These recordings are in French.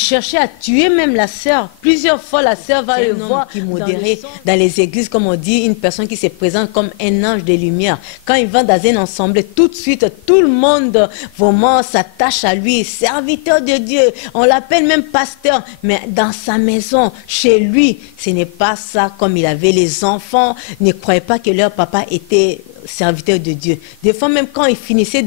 cherchait à tuer même la sœur. Plusieurs fois, la sœur va le voir qui modérait dans les églises, comme on dit, une personne qui se présente comme un ange de lumière. Quand il va dans un ensemble, tout de suite, tout le monde vraiment s'attache à lui. Serviteur de Dieu, on l'appelle même pasteur, mais dans sa maison, chez lui, ce n'est pas ça. Comme il avait les enfants, ne croyaient pas que leur papa était serviteur de Dieu. Des fois, même quand il finissait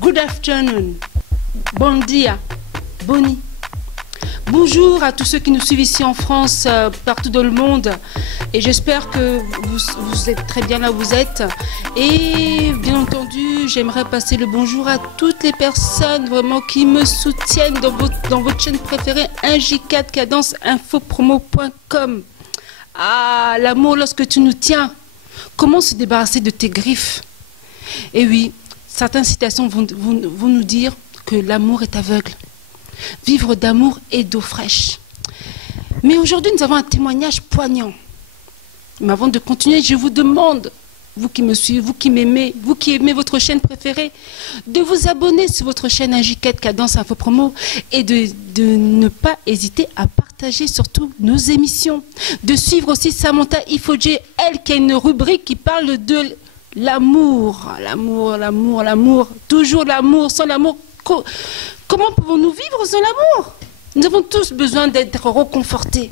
Good afternoon, bon dia, boni. Bonjour à tous ceux qui nous suivent ici en France, partout dans le monde. Et j'espère que vous êtes très bien là où vous êtes. Et bien entendu, j'aimerais passer le bonjour à toutes les personnes vraiment qui me soutiennent dans votre chaîne préférée, 1J4 Cadence Infopromo.com. Ah, l'amour lorsque tu nous tiens. Comment se débarrasser de tes griffes? Et oui, certaines citations vont nous dire que l'amour est aveugle. Vivre d'amour et d'eau fraîche. Mais aujourd'hui, nous avons un témoignage poignant. Mais avant de continuer, je vous demande, vous qui me suivez, vous qui m'aimez, vous qui aimez votre chaîne préférée, de vous abonner sur votre chaîne 1J4 Cadence Infopromo et de ne pas hésiter à partager surtout nos émissions. De suivre aussi Samantha Ifodje, elle qui a une rubrique qui parle de l'amour, l'amour, l'amour, l'amour, toujours l'amour. Sans l'amour, comment pouvons-nous vivre sans l'amour? Nous avons tous besoin d'être reconfortés.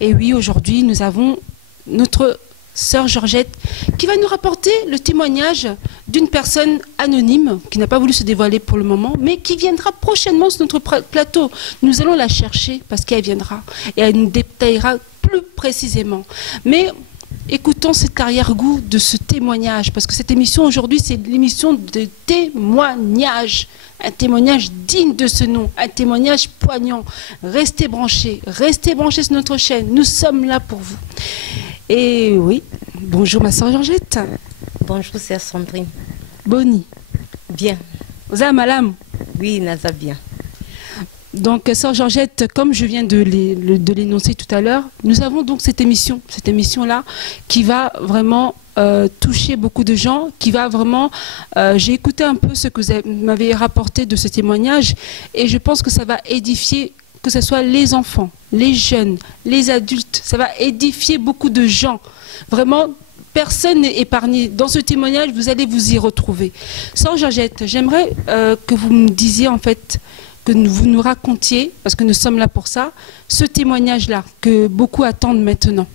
Et oui, aujourd'hui, nous avons notre sœur Georgette qui va nous rapporter le témoignage d'une personne anonyme qui n'a pas voulu se dévoiler pour le moment, mais qui viendra prochainement sur notre plateau. Nous allons la chercher parce qu'elle viendra et elle nous détaillera plus précisément. Mais écoutons cet arrière-goût de ce témoignage, parce que cette émission aujourd'hui, c'est l'émission de témoignage. Un témoignage digne de ce nom, un témoignage poignant. Restez branchés sur notre chaîne. Nous sommes là pour vous. Et oui, bonjour ma soeur Georgette. Bonjour, sœur Sandrine. Boni. Bien. Vous avez malam? Oui, Naza bien. Donc, sœur Georgette, comme je viens de l'énoncer tout à l'heure, nous avons donc cette émission-là qui va vraiment toucher beaucoup de gens, qui va vraiment... j'ai écouté un peu ce que vous m'avez rapporté de ce témoignage et je pense que ça va édifier, que ce soit les enfants, les jeunes, les adultes, ça va édifier beaucoup de gens. Vraiment, personne n'est épargné. Dans ce témoignage, vous allez vous y retrouver. Sœur Georgette, j'aimerais que vous me disiez en fait... que vous nous racontiez, parce que nous sommes là pour ça, ce témoignage-là que beaucoup attendent maintenant.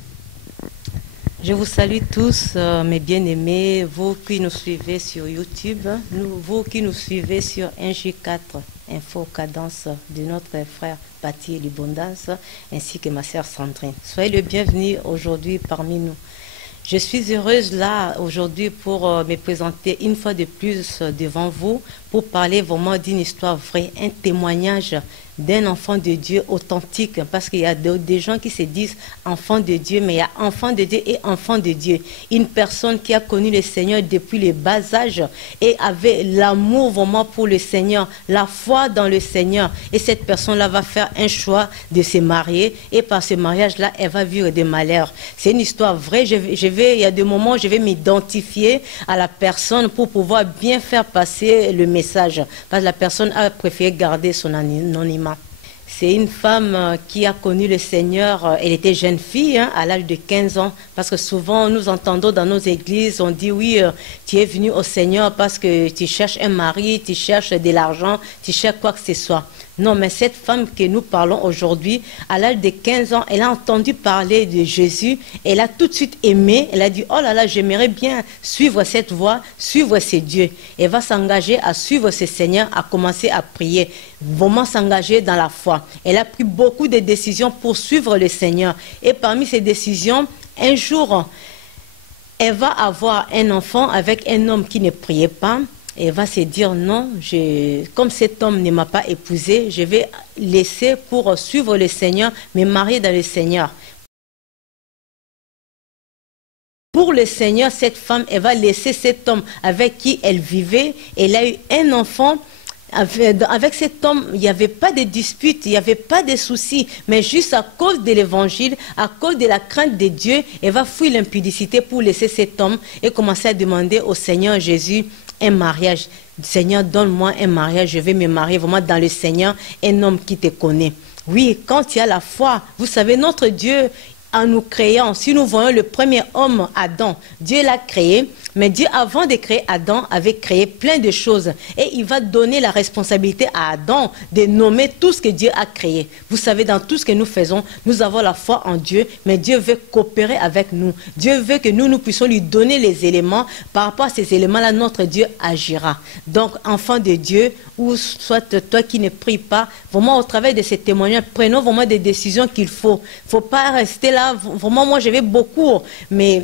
Je vous salue tous, mes bien-aimés, vous qui nous suivez sur YouTube, vous qui nous suivez sur 1J4 Info Cadence de notre frère Bati Libondance, ainsi que ma sœur Sandrine. Soyez le bienvenu aujourd'hui parmi nous. Je suis heureuse là aujourd'hui pour me présenter une fois de plus devant vous pour parler vraiment d'une histoire vraie, un témoignage d'un enfant de Dieu authentique, parce qu'il y a des gens qui se disent enfant de Dieu, mais il y a enfant de Dieu et enfant de Dieu. Une personne qui a connu le Seigneur depuis le bas âge et avait l'amour vraiment pour le Seigneur, la foi dans le Seigneur. Et cette personne-là va faire un choix de se marier et par ce mariage-là, elle va vivre des malheurs. C'est une histoire vraie. Il y a des moments où je vais m'identifier à la personne pour pouvoir bien faire passer le message. Parce que la personne a préféré garder son anonymat. C'est une femme qui a connu le Seigneur. Elle était jeune fille à l'âge de 15 ans. Parce que souvent, nous entendons dans nos églises, on dit oui, tu es venu au Seigneur parce que tu cherches un mari, tu cherches de l'argent, tu cherches quoi que ce soit. Non, mais cette femme que nous parlons aujourd'hui, à l'âge de 15 ans, elle a entendu parler de Jésus. Elle a tout de suite aimé. Elle a dit, oh là là, j'aimerais bien suivre cette voie, suivre ces dieux. Elle va s'engager à suivre ce Seigneur, à commencer à prier, vraiment s'engager dans la foi. Elle a pris beaucoup de décisions pour suivre le Seigneur. Et parmi ces décisions, un jour, elle va avoir un enfant avec un homme qui ne priait pas. Et elle va se dire, non, comme cet homme ne m'a pas épousé, je vais laisser pour suivre le Seigneur, me marier dans le Seigneur. Pour le Seigneur, cette femme, elle va laisser cet homme avec qui elle vivait. Elle a eu un enfant. Avec cet homme, il n'y avait pas de dispute, il n'y avait pas de soucis, mais juste à cause de l'évangile, à cause de la crainte de Dieu, elle va fuir l'impudicité pour laisser cet homme et commencer à demander au Seigneur Jésus un mariage. Seigneur, donne-moi un mariage, je vais me marier vraiment dans le Seigneur, un homme qui te connaît. Oui, quand il y a la foi, vous savez, notre Dieu, en nous créant, si nous voyons le premier homme, Adam, Dieu l'a créé, mais Dieu, avant de créer Adam, avait créé plein de choses. Et il va donner la responsabilité à Adam de nommer tout ce que Dieu a créé. Vous savez, dans tout ce que nous faisons, nous avons la foi en Dieu, mais Dieu veut coopérer avec nous. Dieu veut que nous puissions lui donner les éléments. Par rapport à ces éléments-là, notre Dieu agira. Donc, enfant de Dieu, ou soit toi qui ne pries pas, vraiment au travers de ces témoignages, prenons vraiment des décisions qu'il faut. Il ne faut pas rester là. Vraiment, moi, je vais beaucoup, mais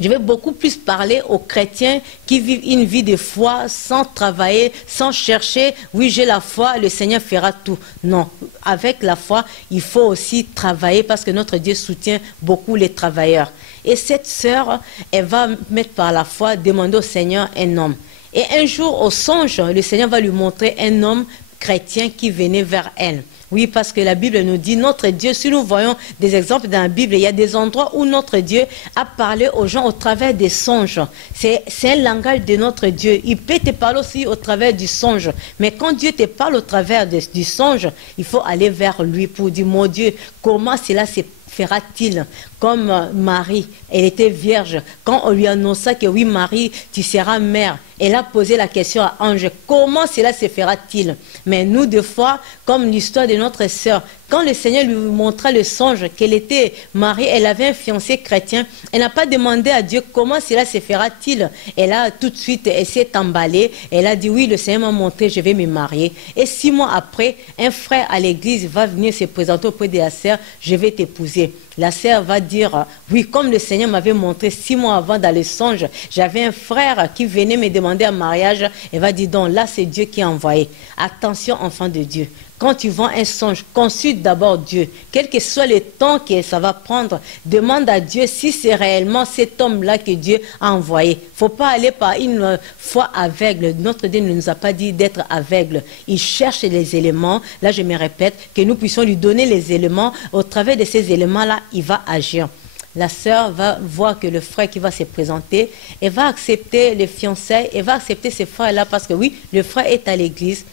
je vais beaucoup plus parler aux chrétiens qui vivent une vie de foi sans travailler, sans chercher. Oui, j'ai la foi, le Seigneur fera tout. Non, avec la foi, il faut aussi travailler parce que notre Dieu soutient beaucoup les travailleurs. Et cette sœur, elle va mettre par la foi, demander au Seigneur un homme. Et un jour, au songe, le Seigneur va lui montrer un homme chrétien qui venait vers elle. Oui, parce que la Bible nous dit, notre Dieu, si nous voyons des exemples dans la Bible, il y a des endroits où notre Dieu a parlé aux gens au travers des songes. C'est un langage de notre Dieu. Il peut te parler aussi au travers du songe. Mais quand Dieu te parle au travers du songe, il faut aller vers lui pour dire, mon Dieu, comment cela se fera-t-il? Comme Marie, elle était vierge. Quand on lui annonça que oui, Marie, tu seras mère, elle a posé la question à Ange, comment cela se fera-t-il? Mais nous, des fois, comme l'histoire de notre sœur, quand le Seigneur lui montra le songe qu'elle était mariée, elle avait un fiancé chrétien, elle n'a pas demandé à Dieu comment cela se fera-t-il. Elle a tout de suite, elle s'est emballée, elle a dit oui, le Seigneur m'a montré, je vais me marier. Et 6 mois après, un frère à l'église va venir se présenter auprès de la sœur, je vais t'épouser. La sœur va dire, oui, comme le Seigneur m'avait montré 6 mois avant dans le songe, j'avais un frère qui venait me demander un mariage. Elle va dire, donc là, c'est Dieu qui a envoyé. Attention, enfant de Dieu. Quand tu vois un songe, consulte d'abord Dieu. Quel que soit le temps que ça va prendre, demande à Dieu si c'est réellement cet homme-là que Dieu a envoyé. Il ne faut pas aller par une foi aveugle. Notre Dieu ne nous a pas dit d'être aveugle. Il cherche les éléments. Là, je me répète, que nous puissions lui donner les éléments. Au travers de ces éléments-là, il va agir. La sœur va voir que le frère qui va se présenter, elle va accepter les fiançailles, elle va accepter ces frères-là parce que oui, le frère est à l'église.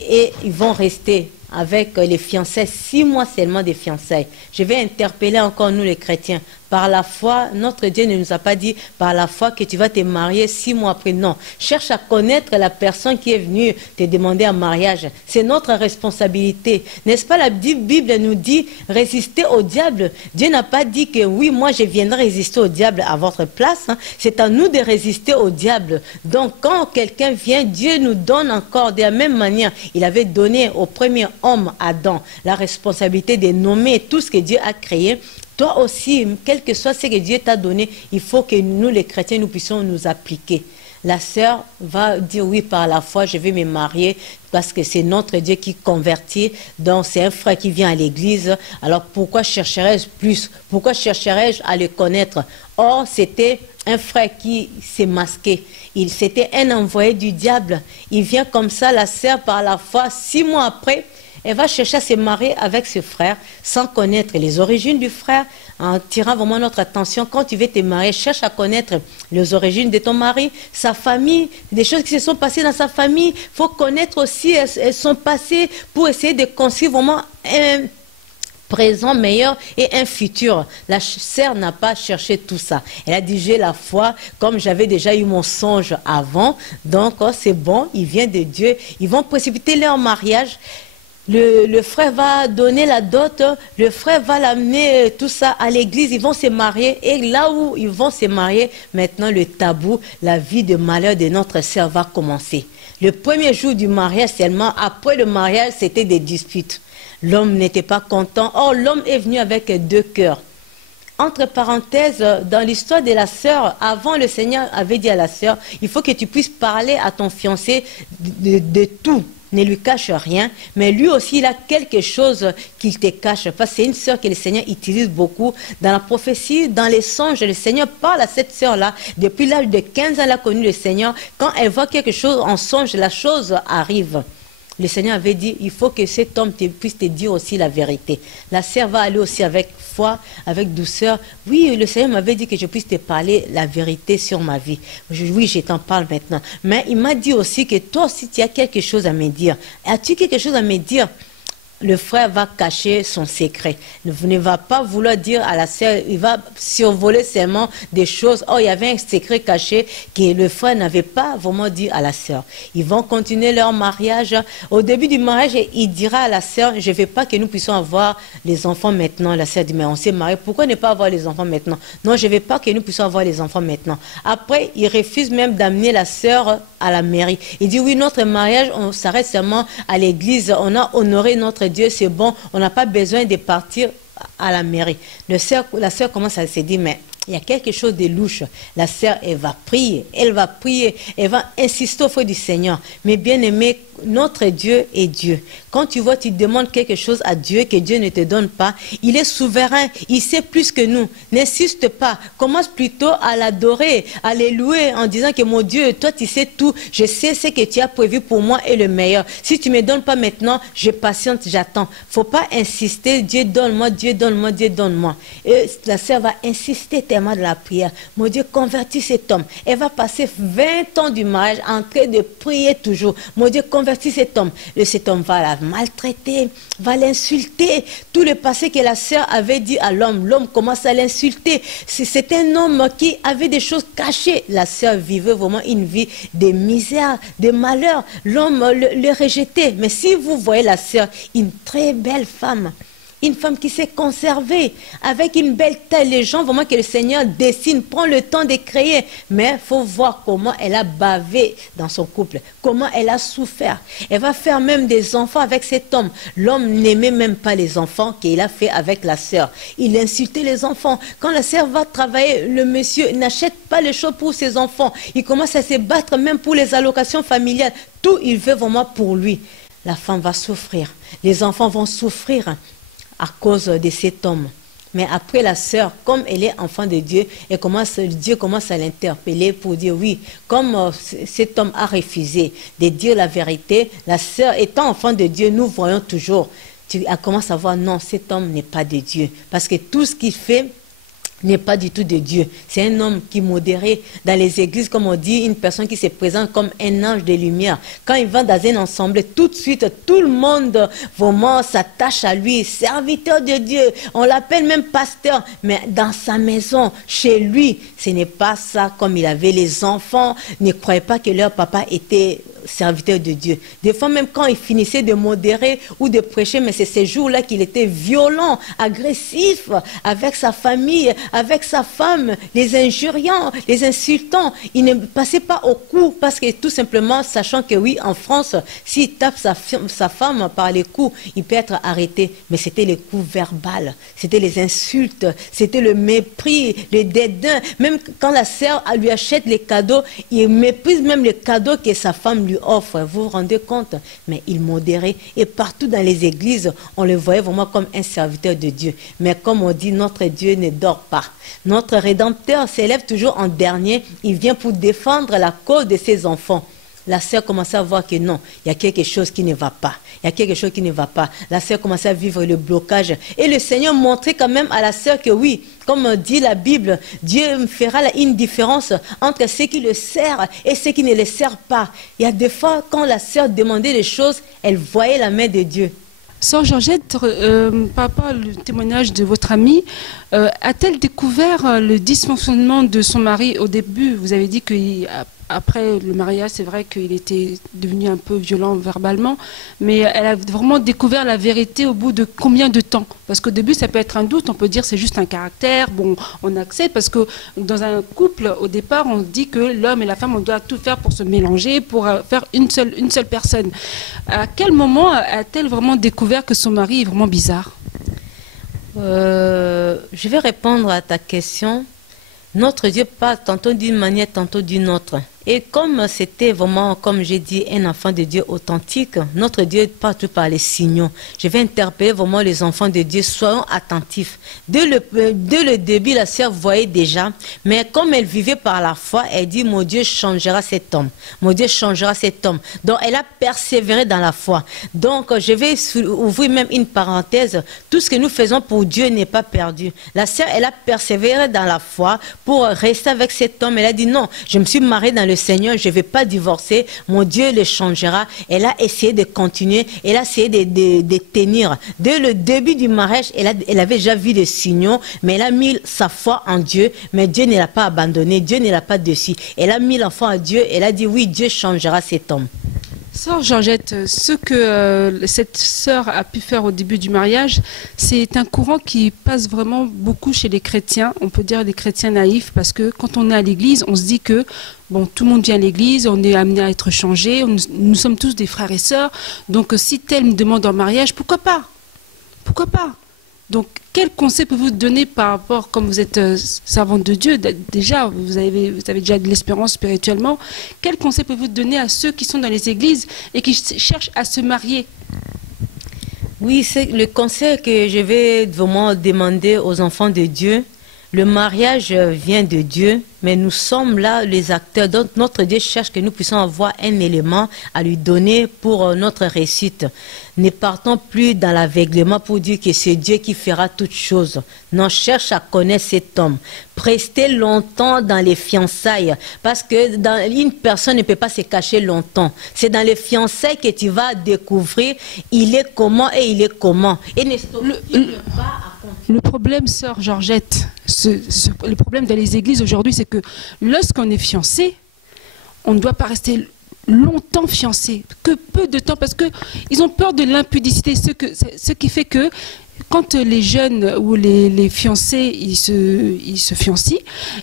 Et ils vont rester avec les fiançailles, 6 mois seulement de fiançailles. Je vais interpeller encore nous les chrétiens. Par la foi, notre Dieu ne nous a pas dit par la foi que tu vas te marier 6 mois après. Non, cherche à connaître la personne qui est venue te demander un mariage. C'est notre responsabilité. N'est-ce pas, la Bible nous dit résister au diable. Dieu n'a pas dit que oui, moi je viendrai résister au diable à votre place. Hein. C'est à nous de résister au diable. Donc quand quelqu'un vient, Dieu nous donne encore de la même manière. Il avait donné au premier homme, Adam, la responsabilité de nommer tout ce que Dieu a créé. Toi aussi, quel que soit ce que Dieu t'a donné, il faut que nous, les chrétiens, nous puissions nous appliquer. La sœur va dire oui, par la foi, je vais me marier parce que c'est notre Dieu qui convertit. Donc, c'est un frère qui vient à l'église. Alors, pourquoi chercherais-je plus? Pourquoi chercherais-je à le connaître? Or, c'était un frère qui s'est masqué. C'était un envoyé du diable. Il vient comme ça, la sœur, par la foi, 6 mois après, elle va chercher à se marier avec ce frère sans connaître les origines du frère, en tirant vraiment notre attention. Quand tu veux te marier, cherche à connaître les origines de ton mari, sa famille, des choses qui se sont passées dans sa famille. Il faut connaître aussi son passé pour essayer de construire vraiment un présent meilleur et un futur. La sœur n'a pas cherché tout ça. Elle a dit, j'ai la foi, comme j'avais déjà eu mon songe avant, donc c'est bon, il vient de Dieu. Ils vont précipiter leur mariage. Le frère va donner la dot, le frère va l'amener tout ça à l'église, ils vont se marier. Et là où ils vont se marier, maintenant le tabou, la vie de malheur de notre sœur va commencer. Le premier jour du mariage seulement, après le mariage, c'était des disputes. L'homme n'était pas content. Or, l'homme est venu avec deux cœurs. Entre parenthèses, dans l'histoire de la sœur, avant le Seigneur avait dit à la sœur, il faut que tu puisses parler à ton fiancé de tout. Ne lui cache rien, mais lui aussi il a quelque chose qu'il te cache. Parce que c'est une sœur que le Seigneur utilise beaucoup dans la prophétie, dans les songes. Le Seigneur parle à cette sœur-là. Depuis l'âge de 15 ans, elle a connu le Seigneur. Quand elle voit quelque chose en songe, la chose arrive. Le Seigneur avait dit, il faut que cet homme puisse te dire aussi la vérité. La sœur va aller aussi avec foi, avec douceur. Oui, le Seigneur m'avait dit que je puisse te parler la vérité sur ma vie. Oui, je t'en parle maintenant. Mais il m'a dit aussi que toi aussi, tu as quelque chose à me dire. As-tu quelque chose à me dire? Le frère va cacher son secret. Il ne va pas vouloir dire à la sœur, il va survoler seulement des choses. Oh, il y avait un secret caché que le frère n'avait pas vraiment dit à la sœur. Ils vont continuer leur mariage. Au début du mariage, il dira à la sœur, je ne veux pas que nous puissions avoir les enfants maintenant. La sœur dit, mais on s'est marié, pourquoi ne pas avoir les enfants maintenant? Non, je ne veux pas que nous puissions avoir les enfants maintenant. Après, il refuse même d'amener la sœur à la mairie. Il dit, oui, notre mariage, on s'arrête seulement à l'église. On a honoré notre Dieu, c'est bon, on n'a pas besoin de partir à la mairie. La sœur commence à se dire, mais il y a quelque chose de louche. La sœur, elle va prier, elle va insister auprès du Seigneur. Mais bien aimé, notre Dieu est Dieu. Quand tu vois, tu demandes quelque chose à Dieu que Dieu ne te donne pas, il est souverain, il sait plus que nous. N'insiste pas, commence plutôt à l'adorer, à les louer en disant que mon Dieu, toi tu sais tout, je sais ce que tu as prévu pour moi est le meilleur. Si tu ne me donnes pas maintenant, je patiente, j'attends. Il ne faut pas insister, Dieu donne-moi, Dieu donne-moi, Dieu donne-moi. Et la sœur va insister tellement de la prière. Mon Dieu, convertis cet homme. Elle va passer 20 ans du mariage en train de prier toujours. Mon Dieu, convertis cet homme. Cet homme va la maltraiter, va l'insulter. Tout le passé que la sœur avait dit à l'homme, l'homme commence à l'insulter. C'est un homme qui avait des choses cachées. La sœur vivait vraiment une vie de misère, de malheur. L'homme le rejetait. Mais si vous voyez la sœur, une très belle femme, une femme qui s'est conservée, avec une belle taille. Les gens, vraiment que le Seigneur dessine, prend le temps de créer. Mais il faut voir comment elle a bavé dans son couple, comment elle a souffert. Elle va faire même des enfants avec cet homme. L'homme n'aimait même pas les enfants qu'il a fait avec la sœur. Il insultait les enfants. Quand la sœur va travailler, le monsieur n'achète pas les choses pour ses enfants. Il commence à se battre même pour les allocations familiales. Tout, il veut vraiment pour lui. La femme va souffrir. Les enfants vont souffrir à cause de cet homme. Mais après la sœur, comme elle est enfant de Dieu, Dieu commence à l'interpeller pour dire oui, comme cet homme a refusé de dire la vérité, la sœur étant enfant de Dieu, nous voyons toujours, elle commence à voir non, cet homme n'est pas de Dieu. Parce que tout ce qu'il fait n'est pas du tout de Dieu. C'est un homme qui modéré dans les églises, comme on dit, une personne qui se présente comme un ange de lumière. Quand il va dans un ensemble, tout de suite, tout le monde vraiment s'attache à lui, serviteur de Dieu. On l'appelle même pasteur, mais dans sa maison, chez lui, ce n'est pas ça. Comme il avait les enfants, ne croyaient pas que leur papa était serviteur de Dieu. Des fois, même quand il finissait de modérer ou de prêcher, mais c'est ces jours-là qu'il était violent, agressif avec sa famille, avec sa femme, les injuriant, les insultant. Il ne passait pas au coup parce que tout simplement, sachant que oui, en France, s'il tape sa femme par les coups, il peut être arrêté. Mais c'était les coups verbaux, c'était les insultes, c'était le mépris, le dédain. Même quand la sœur lui achète les cadeaux, il méprise même les cadeaux que sa femme lui offre. Vous vous rendez compte? Mais il modérait. Et partout dans les églises, on le voyait vraiment comme un serviteur de Dieu. Mais comme on dit, notre Dieu ne dort pas. Notre Rédempteur s'élève toujours en dernier. Il vient pour défendre la cause de ses enfants. La sœur commençait à voir que non, il y a quelque chose qui ne va pas. Il y a quelque chose qui ne va pas. La sœur commençait à vivre le blocage. Et le Seigneur montrait quand même à la sœur que oui, comme dit la Bible, Dieu fera une différence entre ceux qui le servent et ceux qui ne le servent pas. Il y a des fois, quand la sœur demandait des choses, elle voyait la main de Dieu. Sœur Georgette, par rapport au témoignage de votre amie, a-t-elle découvert le dysfonctionnement de son mari au début? Vous avez dit qu'après le mariage, c'est vrai qu'il était devenu un peu violent verbalement, mais elle a vraiment découvert la vérité au bout de combien de temps? Parce qu'au début, ça peut être un doute, on peut dire c'est juste un caractère, bon, on accepte, parce que dans un couple, au départ, on dit que l'homme et la femme, on doit tout faire pour se mélanger, pour faire une seule personne. À quel moment a-t-elle vraiment découvert que son mari est vraiment bizarre? Je vais répondre à ta question. Notre Dieu parle tantôt d'une manière, tantôt d'une autre. Et comme c'était vraiment, comme j'ai dit, un enfant de Dieu authentique, notre Dieu parle tout par les signaux. Je vais interpeller vraiment les enfants de Dieu, soyons attentifs. Dès le début, la sœur voyait déjà, mais comme elle vivait par la foi, elle dit, mon Dieu changera cet homme. Mon Dieu changera cet homme. Donc, elle a persévéré dans la foi. Donc, je vais ouvrir même une parenthèse. Tout ce que nous faisons pour Dieu n'est pas perdu. La sœur, elle a persévéré dans la foi pour rester avec cet homme. Elle a dit, non, je me suis mariée dans le Seigneur, je ne vais pas divorcer, mon Dieu le changera. Elle a essayé de continuer, elle a essayé de tenir. Dès le début du mariage, elle avait déjà vu les signaux, mais elle a mis sa foi en Dieu, mais Dieu ne l'a pas abandonné, Dieu ne l'a pas déçu. Elle a mis l'enfant à Dieu, elle a dit oui, Dieu changera cet homme. Sœur Georgette, ce que cette sœur a pu faire au début du mariage, c'est un courant qui passe vraiment beaucoup chez les chrétiens, on peut dire les chrétiens naïfs, parce que quand on est à l'église, on se dit que bon, tout le monde vient à l'église, on est amené à être changé, nous sommes tous des frères et sœurs, donc si tel me demande en mariage, pourquoi pas? Pourquoi pas? Donc, quel conseil pouvez-vous donner par rapport, comme vous êtes servante de Dieu, déjà, vous avez déjà de l'espérance spirituellement, quel conseil pouvez-vous donner à ceux qui sont dans les églises et qui cherchent à se marier? Oui, c'est le conseil que je vais vraiment demander aux enfants de Dieu. Le mariage vient de Dieu, mais nous sommes là les acteurs. Donc notre Dieu cherche que nous puissions avoir un élément à lui donner pour notre réussite. Ne partons plus dans l'aveuglement pour dire que c'est Dieu qui fera toutes choses. Non, cherche à connaître cet homme. Restez longtemps dans les fiançailles, parce que une personne ne peut pas se cacher longtemps. C'est dans les fiançailles que tu vas découvrir il est comment et il est comment. Et ne le problème, sœur Georgette, le problème dans les églises aujourd'hui, c'est que lorsqu'on est fiancé, on ne doit pas rester longtemps fiancé, que peu de temps, parce qu'ils ont peur de l'impudicité, ce qui fait que quand les jeunes ou les fiancés ils se fiancent,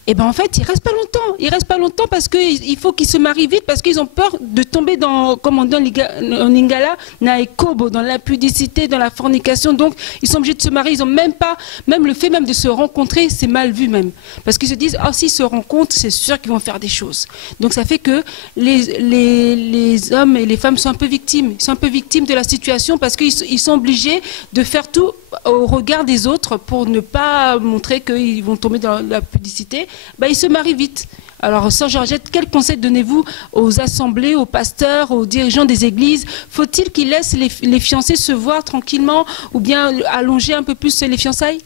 et ben en fait ils restent pas longtemps. Ils restent pas longtemps parce qu'il faut qu'ils se marient vite, parce qu'ils ont peur de tomber dans, comme on dit en lingala, naekobo, dans l'impudicité, dans la fornication. Donc ils sont obligés de se marier. Ils ont même le fait même de se rencontrer, c'est mal vu même, parce qu'ils se disent ah, s'ils se rencontrent, c'est sûr qu'ils vont faire des choses. Donc ça fait que les hommes et les femmes sont un peu victimes. Ils sont un peu victimes de la situation, parce qu'ils sont obligés de faire tout au regard des autres pour ne pas montrer qu'ils vont tomber dans la publicité. Ben, ils se marient vite. Alors, sœur Georgette, quel conseil donnez-vous aux assemblées, aux pasteurs, aux dirigeants des églises? Faut-il qu'ils laissent les fiancés se voir tranquillement, ou bien allonger un peu plus les fiançailles?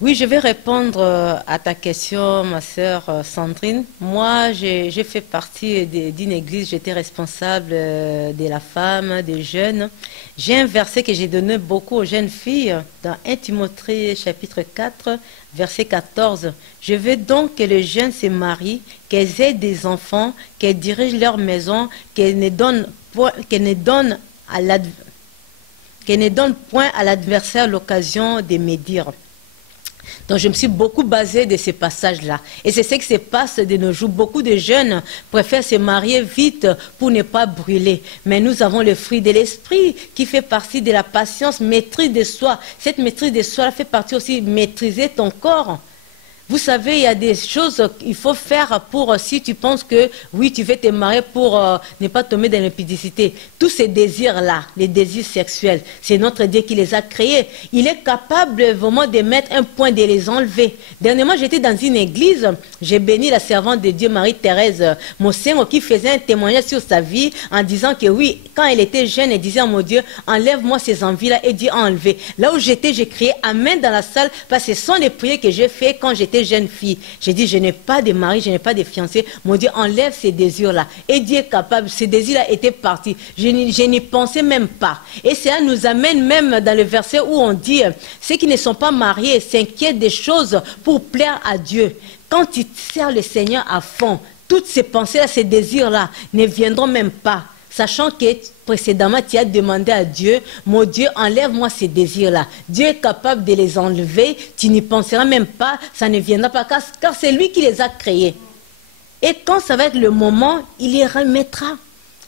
Oui, je vais répondre à ta question, ma sœur Sandrine. Moi, j'ai fait partie d'une église, j'étais responsable de la femme, des jeunes. J'ai un verset que j'ai donné beaucoup aux jeunes filles dans 1 Timothée chapitre 4, verset 14. Je veux donc que les jeunes se marient, qu'elles aient des enfants, qu'elles dirigent leur maison, qu'elles ne donnent point à l'adversaire l'occasion de médire. Donc je me suis beaucoup basée de ces passages-là. Et c'est ce qui se passe de nos jours. Beaucoup de jeunes préfèrent se marier vite pour ne pas brûler. Mais nous avons le fruit de l'esprit qui fait partie de la patience, maîtrise de soi. Cette maîtrise de soi fait partie aussi de maîtriser ton corps. Vous savez, il y a des choses qu'il faut faire pour, si tu penses que, oui, tu veux te marier pour ne pas tomber dans l'impudicité. Tous ces désirs-là, les désirs sexuels, c'est notre Dieu qui les a créés. Il est capable vraiment de mettre un point, de les enlever. Dernièrement, j'étais dans une église, j'ai béni la servante de Dieu, Marie-Thérèse Mossengo, qui faisait un témoignage sur sa vie en disant que oui, quand elle était jeune, elle disait à mon Dieu, enlève-moi ces envies-là, et Dieu a enlevé. Là où j'étais, j'ai crié Amen dans la salle, parce que ce sont les prières que j'ai faites quand j'étais j'étais jeune fille, j'ai dit, je n'ai pas de mari, je n'ai pas de fiancé. Mon Dieu, enlève ces désirs-là. Et Dieu est capable, ces désirs-là étaient partis. Je n'y pensais même pas. Et cela nous amène même dans le verset où on dit, ceux qui ne sont pas mariés s'inquiètent des choses pour plaire à Dieu. Quand tu sers le Seigneur à fond, toutes ces pensées-là, ces désirs-là ne viendront même pas. Sachant que précédemment, tu as demandé à Dieu, mon Dieu, enlève-moi ces désirs-là. Dieu est capable de les enlever, tu n'y penseras même pas, ça ne viendra pas, car c'est lui qui les a créés. Et quand ça va être le moment, il les remettra.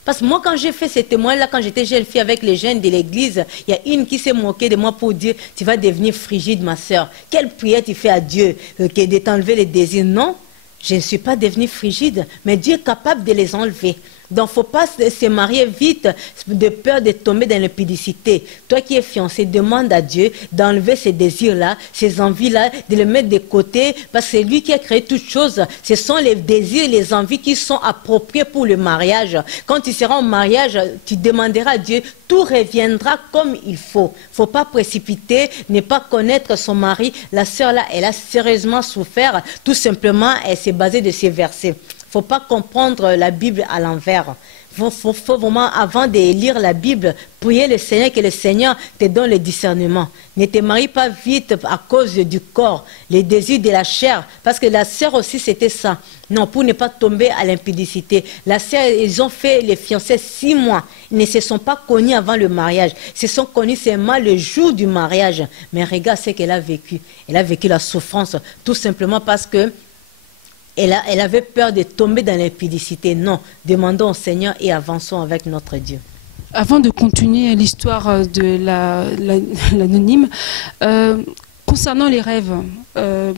Parce que moi, quand j'ai fait ces témoins-là, quand j'étais jeune fille avec les jeunes de l'église, il y a une qui s'est moquée de moi pour dire, tu vas devenir frigide, ma soeur. Quelle prière tu fais à Dieu de t'enlever les désirs? Non, je ne suis pas devenue frigide, mais Dieu est capable de les enlever. Donc, il ne faut pas se marier vite de peur de tomber dans l'impudicité. Toi qui es fiancé, demande à Dieu d'enlever ces désirs-là, ces envies-là, de les mettre de côté, parce que c'est lui qui a créé toutes choses. Ce sont les désirs, les envies qui sont appropriés pour le mariage. Quand tu seras en mariage, tu demanderas à Dieu, tout reviendra comme il faut. Il ne faut pas précipiter, ne pas connaître son mari. La sœur là, elle a sérieusement souffert. Tout simplement, elle s'est basée de ces versets. Il ne faut pas comprendre la Bible à l'envers. Il faut vraiment, avant de lire la Bible, prier le Seigneur, que le Seigneur te donne le discernement. Ne te marie pas vite à cause du corps, les désirs de la chair. Parce que la sœur aussi, c'était ça. Non, pour ne pas tomber à l'impudicité. La sœur, ils ont fait les fiancés 6 mois. Ils ne se sont pas connus avant le mariage. Ils se sont connus seulement le jour du mariage. Mais regarde ce qu'elle a vécu. Elle a vécu la souffrance, tout simplement parce que elle avait peur de tomber dans l'impudicité. Non, demandons au Seigneur et avançons avec notre Dieu. Avant de continuer l'histoire de l'anonyme, concernant les rêves,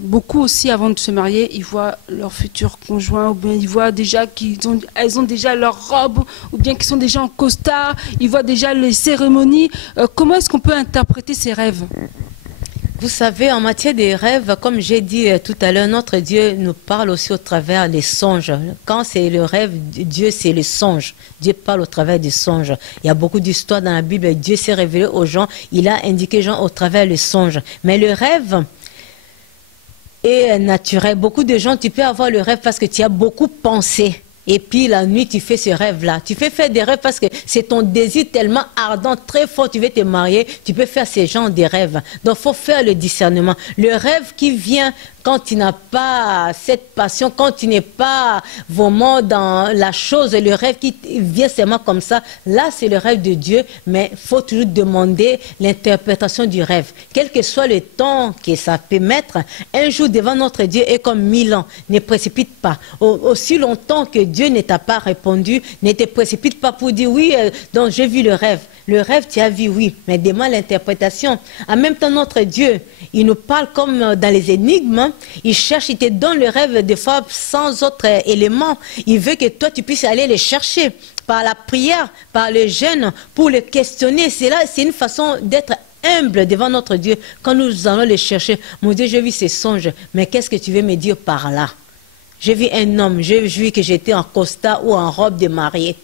beaucoup aussi avant de se marier, ils voient leur futur conjoint, ou bien ils voient déjà qu'elles ont déjà leur robe, ou bien qu'ils sont déjà en costard, ils voient déjà les cérémonies. Comment est-ce qu'on peut interpréter ces rêves ? Vous savez, en matière des rêves, comme j'ai dit tout à l'heure, notre Dieu nous parle aussi au travers des songes. Quand c'est le rêve, Dieu, c'est le songe. Dieu parle au travers des songes. Il y a beaucoup d'histoires dans la Bible. Dieu s'est révélé aux gens. Il a indiqué aux gens au travers des songes. Mais le rêve est naturel. Beaucoup de gens, tu peux avoir le rêve parce que tu as beaucoup pensé. Et puis la nuit, tu fais ce rêve-là. Tu fais faire des rêves parce que c'est ton désir tellement ardent, très fort, tu veux te marier. Tu peux faire ces genres de rêves. Donc, il faut faire le discernement. Le rêve qui vient quand tu n'as pas cette passion, quand tu n'es pas vraiment dans la chose, le rêve qui vient seulement comme ça, là, c'est le rêve de Dieu. Mais il faut toujours demander l'interprétation du rêve. Quel que soit le temps que ça peut mettre, un jour devant notre Dieu est comme 1000 ans. Ne précipite pas. Aussi longtemps que Dieu ne t'a pas répondu, ne te précipite pas pour dire oui, donc j'ai vu le rêve. Le rêve, tu as vu, oui, mais demande l'interprétation. En même temps, notre Dieu, il nous parle comme dans les énigmes. Il cherche, il te donne le rêve des fois sans autre élément. Il veut que toi, tu puisses aller les chercher par la prière, par le jeûne, pour le questionner. C'est une façon d'être humble devant notre Dieu quand nous allons les chercher. Mon Dieu, j'ai vu ces songes, mais qu'est-ce que tu veux me dire par là? J'ai vu un homme, j'ai vu que j'étais en costard ou en robe de mariée.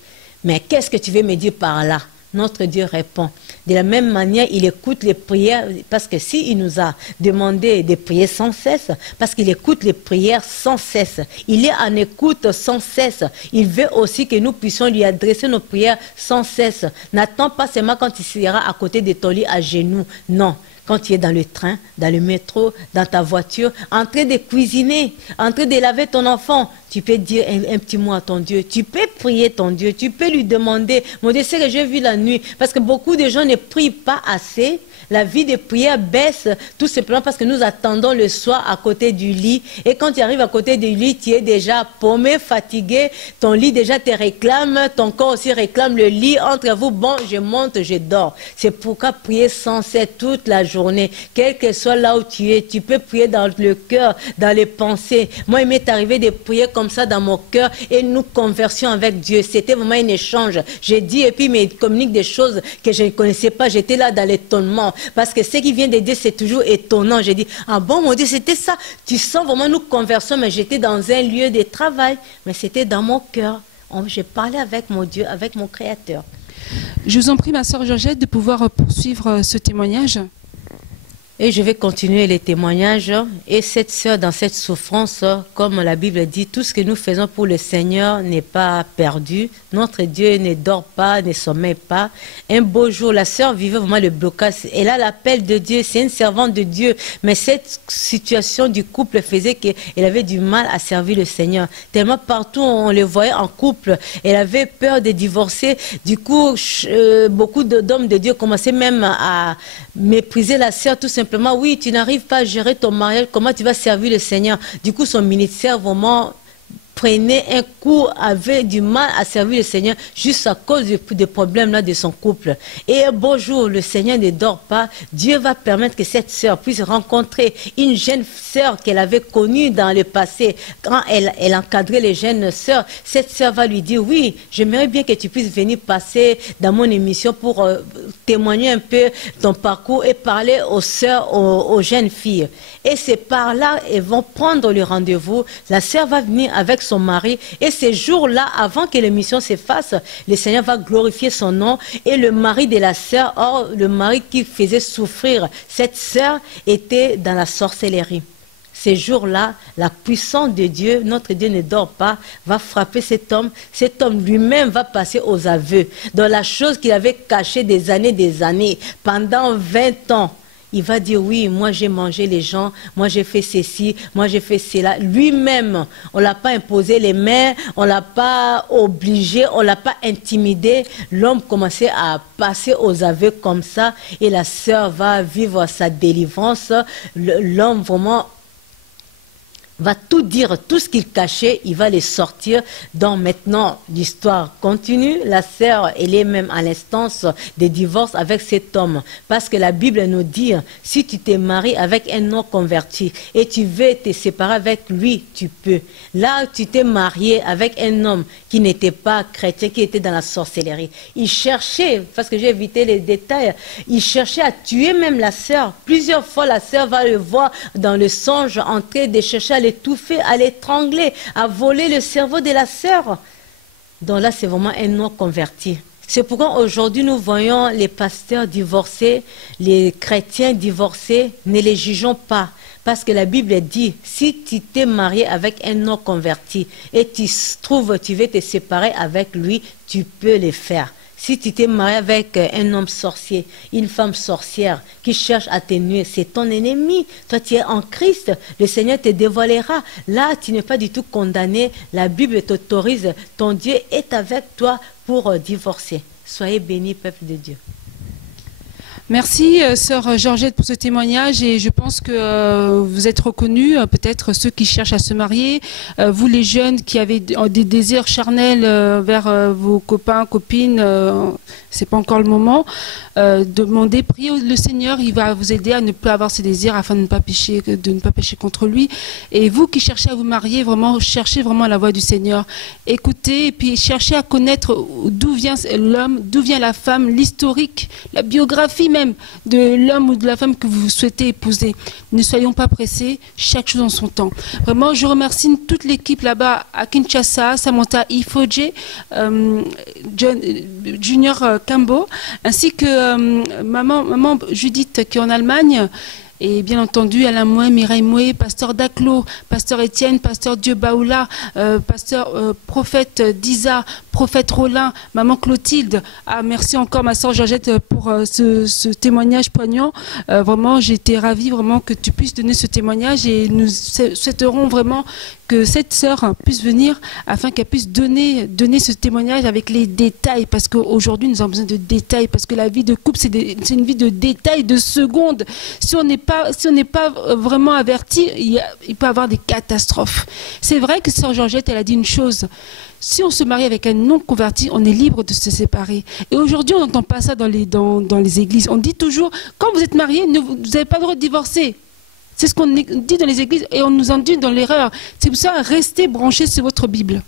Mais qu'est-ce que tu veux me dire par là? Notre Dieu répond. De la même manière, il écoute les prières, parce que s'il nous a demandé de prier sans cesse, parce qu'il écoute les prières sans cesse, il est en écoute sans cesse. Il veut aussi que nous puissions lui adresser nos prières sans cesse. N'attends pas seulement quand il sera à côté de ton lit à genoux. Non. Quand tu es dans le train, dans le métro, dans ta voiture, en train de cuisiner, en train de laver ton enfant, tu peux dire un petit mot à ton Dieu. Tu peux prier ton Dieu. Tu peux lui demander. Mon Dieu, c'est que j'ai vu la nuit. Parce que beaucoup de gens ne prient pas assez. La vie de prière baisse tout simplement parce que nous attendons le soir à côté du lit. Et quand tu arrives à côté du lit, tu es déjà paumé, fatigué. Ton lit déjà te réclame. Ton corps aussi réclame le lit. Entre vous, bon, je monte, je dors. C'est pourquoi prier sans cesse toute la journée. Quel que soit là où tu es, tu peux prier dans le cœur, dans les pensées. Moi, il m'est arrivé de prier comme ça dans mon cœur et nous conversions avec Dieu. C'était vraiment un échange. J'ai dit et puis il me communique des choses que je ne connaissais pas. J'étais là dans l'étonnement. Parce que ce qui vient de Dieu, c'est toujours étonnant. J'ai dit, ah bon, mon Dieu, c'était ça. Tu sens vraiment nous conversions, mais j'étais dans un lieu de travail. Mais c'était dans mon cœur. J'ai parlé avec mon Dieu, avec mon Créateur. Je vous en prie, ma sœur Georgette, de pouvoir poursuivre ce témoignage. Et je vais continuer les témoignages. Et cette sœur, dans cette souffrance, comme la Bible dit, tout ce que nous faisons pour le Seigneur n'est pas perdu. Notre Dieu ne dort pas, ne sommeille pas. Un beau jour, la sœur vivait vraiment le blocage. Elle a l'appel de Dieu, c'est une servante de Dieu. Mais cette situation du couple faisait qu'elle avait du mal à servir le Seigneur. Tellement partout, on le voyait en couple. Elle avait peur de divorcer. Du coup, beaucoup d'hommes de Dieu commençaient même à mépriser la sœur, tout simplement. Oui, tu n'arrives pas à gérer ton mariage, comment tu vas servir le Seigneur? Du coup, son ministère vraiment prenait un coup, avait du mal à servir le Seigneur juste à cause des problèmes là de son couple. Et un beau jour, le Seigneur ne dort pas. Dieu va permettre que cette sœur puisse rencontrer une jeune sœur qu'elle avait connue dans le passé. Quand elle encadrait les jeunes sœurs, cette sœur va lui dire, oui, j'aimerais bien que tu puisses venir passer dans mon émission pour témoigner un peu ton parcours et parler aux sœurs, aux jeunes filles. Et c'est par là, elles vont prendre le rendez-vous. La sœur va venir avec son mari. Et ces jours-là, avant que l'émission s'efface, le Seigneur va glorifier son nom. Et le mari de la sœur, or le mari qui faisait souffrir cette sœur, était dans la sorcellerie. Ces jours-là, la puissance de Dieu, notre Dieu ne dort pas, va frapper cet homme. Cet homme lui-même va passer aux aveux. Dans la chose qu'il avait cachée des années, pendant 20 ans. Il va dire, oui, moi j'ai mangé les gens, moi j'ai fait ceci, moi j'ai fait cela. Lui-même, on ne l'a pas imposé les mains, on ne l'a pas obligé, on ne l'a pas intimidé. L'homme commençait à passer aux aveux comme ça et la sœur va vivre sa délivrance. L'homme vraiment va tout dire, tout ce qu'il cachait, il va les sortir. Donc maintenant, l'histoire continue. La sœur, elle est même à l'instance de divorce avec cet homme. Parce que la Bible nous dit, si tu t'es marié avec un non converti et tu veux te séparer avec lui, tu peux. Là, tu t'es marié avec un homme qui n'était pas chrétien, qui était dans la sorcellerie. Il cherchait, parce que j'ai évité les détails, il cherchait à tuer même la sœur. Plusieurs fois, la sœur va le voir dans le songe en train de chercher à l'étouffer, à l'étrangler, à voler le cerveau de la sœur. Donc là, c'est vraiment un non converti. C'est pourquoi aujourd'hui, nous voyons les pasteurs divorcés, les chrétiens divorcés, ne les jugeons pas. Parce que la Bible dit, si tu t'es marié avec un non converti et tu trouves, tu veux te séparer avec lui, tu peux le faire. Si tu t'es marié avec un homme sorcier, une femme sorcière qui cherche à te nuire, c'est ton ennemi. Toi, tu es en Christ. Le Seigneur te dévoilera. Là, tu n'es pas du tout condamné. La Bible t'autorise. Ton Dieu est avec toi pour divorcer. Soyez bénis, peuple de Dieu. Merci, sœur Georgette, pour ce témoignage et je pense que vous êtes reconnus, peut-être ceux qui cherchent à se marier, vous les jeunes qui avez des désirs charnels vers vos copains, copines, c'est pas encore le moment, demandez, priez le Seigneur, il va vous aider à ne plus avoir ces désirs afin de ne pas pécher contre lui. Et vous qui cherchez à vous marier, vraiment, cherchez vraiment la voix du Seigneur. Écoutez et puis cherchez à connaître d'où vient l'homme, d'où vient la femme, l'historique, la biographie même de l'homme ou de la femme que vous souhaitez épouser. Ne soyons pas pressés, chaque chose en son temps. Vraiment, je remercie toute l'équipe là-bas à Kinshasa, Samantha Ifoje, Junior Cambo, ainsi que maman Judith qui est en Allemagne. Et bien entendu, Alain Moué, Mireille Moué, pasteur Daclo, pasteur Étienne, pasteur Dieu Baoula, pasteur prophète Disa, prophète Rollin, maman Clotilde. Ah, merci encore ma soeur Georgette pour ce témoignage poignant. Vraiment, j'ai été ravie vraiment que tu puisses donner ce témoignage et nous souhaiterons vraiment que cette sœur puisse venir afin qu'elle puisse donner ce témoignage avec les détails, parce qu'aujourd'hui nous avons besoin de détails, parce que la vie de couple c'est une vie de détails, de secondes. Si on n'est pas vraiment averti, il peut y avoir des catastrophes. C'est vrai que sœur Georgette, elle a dit une chose: si on se marie avec un non converti, on est libre de se séparer. Et aujourd'hui, on n'entend pas ça dans les églises. On dit toujours, quand vous êtes marié, vous n'avez pas le droit de divorcer. C'est ce qu'on dit dans les églises et on nous induit dans l'erreur. C'est pour ça, restez branchés sur votre Bible.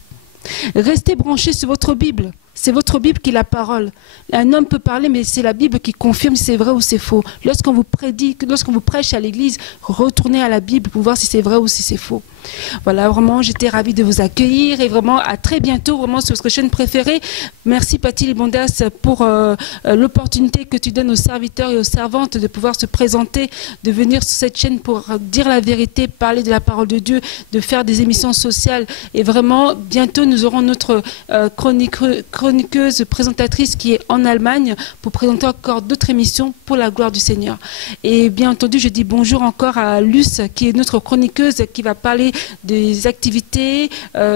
Restez branchés sur votre Bible. c'est votre Bible qui est la parole. Un homme peut parler, mais c'est la Bible qui confirme si c'est vrai ou c'est faux. Lorsqu'on vous prêche à l'église, retournez à la Bible pour voir si c'est vrai ou si c'est faux. Voilà, vraiment, j'étais ravie de vous accueillir et vraiment à très bientôt, vraiment sur votre chaîne préférée. Merci Patty Libondas pour l'opportunité que tu donnes aux serviteurs et aux servantes de pouvoir se présenter, de venir sur cette chaîne pour dire la vérité, parler de la parole de Dieu, de faire des émissions sociales. Et vraiment, bientôt, nous aurons notre chroniqueuse, présentatrice qui est en Allemagne pour présenter encore d'autres émissions pour la gloire du Seigneur. Et bien entendu, je dis bonjour encore à Luce, qui est notre chroniqueuse, qui va parler des activités,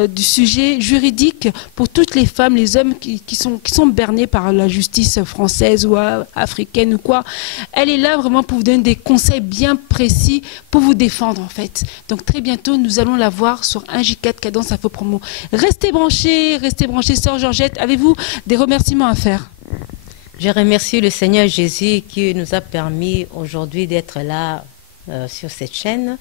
du sujet juridique pour toutes les femmes, les hommes qui sont bernés par la justice française ou africaine ou quoi. Elle est là vraiment pour vous donner des conseils bien précis pour vous défendre en fait. Donc très bientôt, nous allons la voir sur 1J4 Cadence Info Promo. Restez branchés, Sœur Georgette. Avez-vous des remerciements à faire? Je remercie le Seigneur Jésus qui nous a permis aujourd'hui d'être là sur cette chaîne.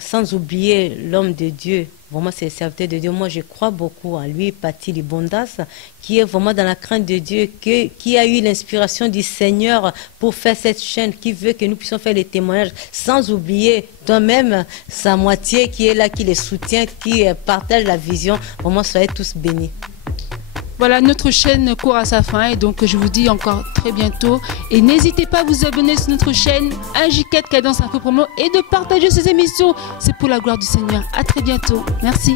Sans oublier l'homme de Dieu, vraiment c'est le serviteur de Dieu. Moi je crois beaucoup en lui, Patty Libondas, qui est vraiment dans la crainte de Dieu, qui a eu l'inspiration du Seigneur pour faire cette chaîne, qui veut que nous puissions faire les témoignages, sans oublier toi-même sa moitié qui est là, qui les soutient, qui partage la vision. Vraiment soyez tous bénis. Voilà, notre chaîne court à sa fin et donc je vous dis encore très bientôt. Et n'hésitez pas à vous abonner sur notre chaîne 1J4 Cadence Info Promo et de partager ces émissions. C'est pour la gloire du Seigneur. À très bientôt. Merci.